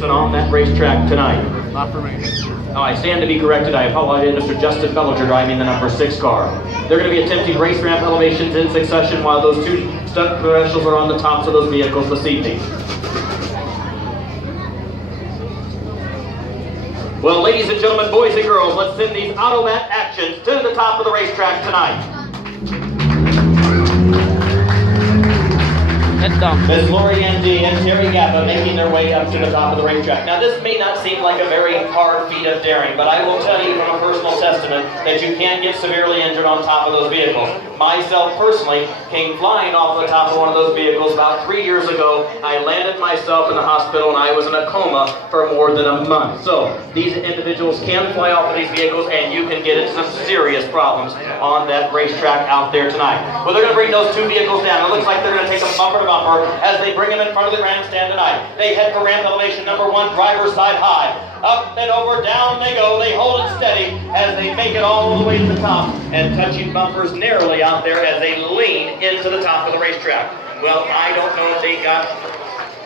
On that racetrack tonight. Not for me. Oh, I stand to be corrected. I apologize, Mr. Justin Bellinger driving the number 6 car. They're going to be attempting race ramp elevations in succession while those two stunt professionals are on the tops of those vehicles this evening. Well, ladies and gentlemen, boys and girls, let's send these Automat actions to the top of the racetrack tonight. Ms. Lori Ann D and Terry Gappa making their way up to the top of the racetrack. Now, this may not seem like a very hard feat of daring, but I will tell you from a personal testament that you can get severely injured on top of those vehicles. Myself personally came flying off the top of one of those vehicles about 3 years ago. I landed myself in the hospital and I was in a coma for more than a month. So these individuals can fly off of these vehicles and you can get into some serious problems on that racetrack out there tonight. Well, they're going to bring those two vehicles down. It looks like they're going to take them bumper to bumper as they bring them in front of the grandstand tonight. They head for ramp elevation number 1, driver's side high. Up and over, down they go. They hold it steady as they make it all the way to the top and touching bumpers narrowly out there as they lean into the top of the racetrack. Well, I don't know if they got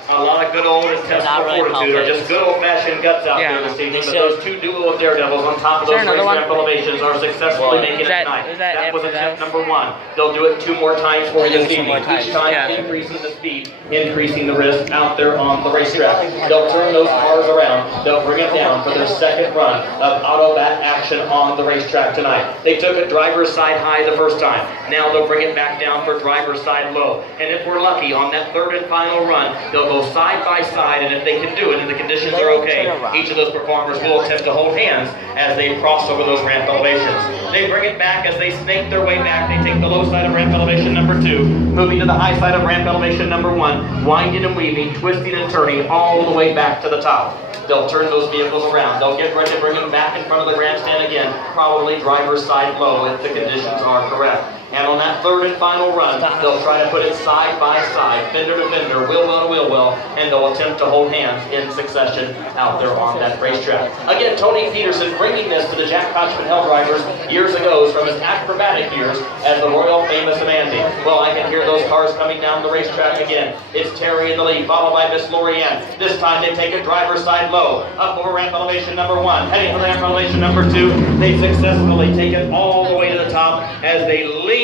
a lot of good old intestinal fortitude or just good old-fashioned guts out there this evening, but those two duo of daredevils on top of those race ramp elevations are successfully making it tonight. That was attempt number 1. They'll do it 2 more times for you this evening. Each time increasing the speed, increasing the risk out there on the racetrack. They'll turn those cars around. They'll bring it down for their second run of Automat action on the racetrack tonight. They took it driver's side high the first time. Now they'll bring it back down for driver's side low. And if we're lucky, on that third and final run, they'll go side by side, and if they can do it and the conditions are okay, each of those performers will attempt to hold hands as they cross over those ramp elevations. They bring it back as they snake their way back. They take the low side of ramp elevation number 2, moving to the high side of ramp elevation number 1, winding and weaving, twisting and turning all the way back to the top. They'll turn those vehicles around. They'll get ready to bring them back in front of the grandstand again, probably driver's side low if the conditions are correct. And on that third and final run, they'll try to put it side by side, fender to fender, wheel well to wheel well, and they'll attempt to hold hands in succession out there on that racetrack. Again, Tony Peterson bringing this to the Jack Kochman Hell Drivers years ago from his acrobatic years as the Royal Famous Amanda. Well, I can hear those cars coming down the racetrack again. It's Terry in the lead, followed by Miss Lori Ann. This time they take it driver's side low, up over ramp elevation number 1, heading for ramp elevation number 2. They successfully take it all the way to the top as they lean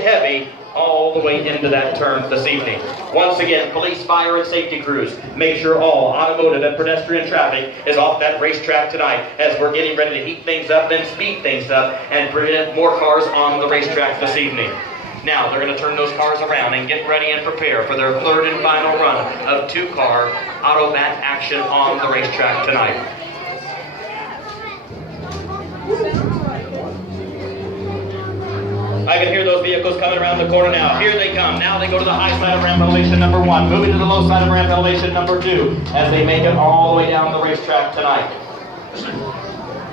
heavy all the way into that turn this evening. Once again, police, fire, and safety crews, make sure all automotive and pedestrian traffic is off that racetrack tonight as we're getting ready to heat things up and speed things up and bring more cars on the racetrack this evening. Now they're going to turn those cars around and get ready and prepare for their third and final run of 2-car Automat action on the racetrack tonight. I can hear those vehicles coming around the corner now. Here they come. Now they go to the high side of ramp elevation number 1, moving to the low side of ramp elevation number 2 as they make it all the way down the racetrack tonight.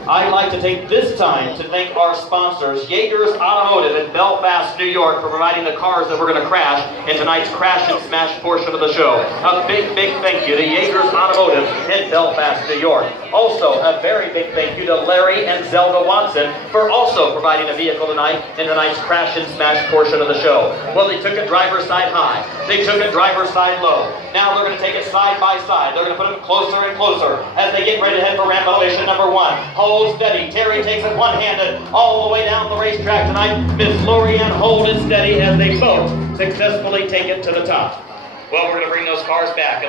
I'd like to take this time to thank our sponsors, Yeager's Automotive in Belfast, New York, for providing the cars that we're going to crash in tonight's Crash and Smash portion of the show. A big, big thank you to Yeager's Automotive in Belfast, New York. Also, a very big thank you to Larry and Zelda Watson for also providing a vehicle tonight in tonight's Crash and Smash portion of the show. Well, they took it driver's side high. They took it driver's side low. Now they're going to take it side by side. They're going to put them closer and closer as they get ready to head for ramp elevation number 1. Hold steady. Terry takes it one-handed all the way down the racetrack tonight. Miss Lori Ann hold it steady as they both successfully take it to the top. Well, we're going to bring those cars back.